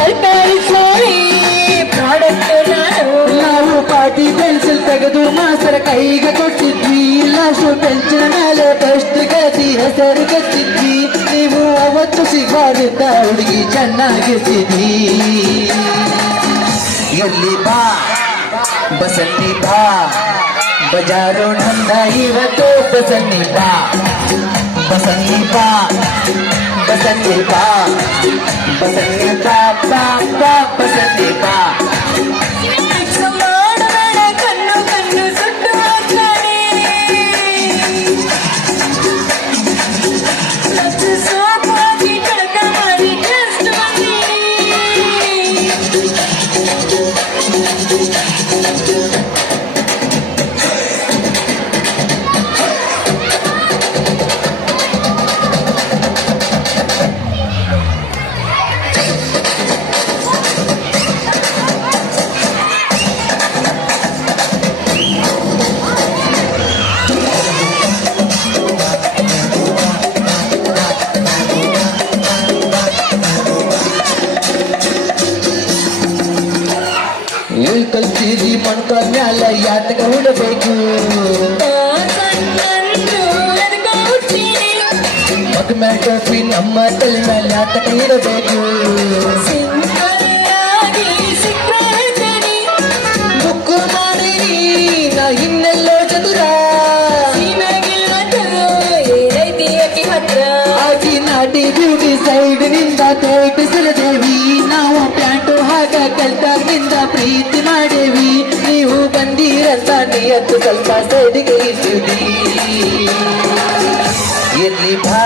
ಸರ್ಕಾರಿ ಸ್ವಾಮಿ ಪ್ರಾಡಕ್ಟ್ ನಾವು ಪಾಟಿ ಪೆನ್ಸಿಲ್ ತೆಗೆದು ಮಾಸರ ಕೈಗೆ ಕೊಟ್ಟಿದ್ವಿ ಲಾಸ್ಟು ಬೆಂಚಿನ ಮೇಲೆ ಫಸ್ಟ್ ಗತಿ ಹೆಸರು ಕಚ್ಚಿದ್ವಿ ನೀವು ಅವತ್ತು ಸಿಗಬಾರ್ದ ಹುಡುಗಿ ಚೆನ್ನಾಗಿರ್ತಿದ್ವಿ ಎಲ್ಲಿ ಬಾ ಬಸನ್ನಿ ಬಾ ಬಜಾರು ನಂದ ಇವತ್ತು ಬಸನ್ನಿ ಬಾ ಬಸನ್ನಿ ಬಾ ಬಸನ್ನಿ ಬಾ ಬಸನ್ನಿ ಬಾ ಬಾ ಬಾ ಬಸನ್ನಿ ಬಾ ಕಲ್ತೀರಿ ಮಣ್ಕಾಲ್ ಮ್ಯಾಲ ಯಾತಕ ಹುಡಬೇಕು ಮಗ ಮ್ಯಾಲ ಟೋಪಿ ನಮ್ಮ ತಲೆ ಮ್ಯಾಲ ಯಾತಕ ಇರಬೇಕು ಬುಕ್ಕು ಮಾಡಿ ನಾ ಇನ್ನೆಲ್ಲೋ ಚದುರ ಆಗಿ ನಾಟಿ ಬ್ಯೂಟಿ ಸೈಡ್ ನಿಂದ ತೇಟ್ ಸೆಳೆದೇವಿ ನಾವು ಪ್ಯಾಂಟು ಹಾಕ ಕಲ್ತಾಗಿಂದ ಪ್ರೀತಿ ಮಾಡೇವಿ ನೀವು ಬಂದಿರಂತ ನಿಯತ್ತು ಸ್ವಲ್ಪ ಸೈಡಿಗೆ ಇದ್ದೀವಿ ಇರ್ಲಿ ಬಾ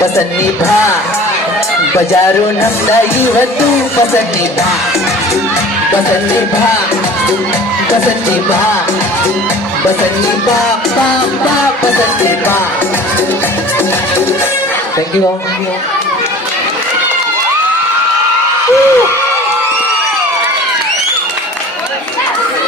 ಬಸನ್ನಿ ಬಾ ಬಜಾರು ನಮ್ದ ಇವತ್ತು ಬಸನ್ನಿ ಬಾ ಬಸನ್ನಿ ಬಾ ಬಸನ್ನಿ ಬಾ ಬಸನ್ನಿ ಬಾ ಬಾ ಬಾ ಬಸನ್ನಿ ಬಾ ಥ್ಯಾಂಕ್ ಯು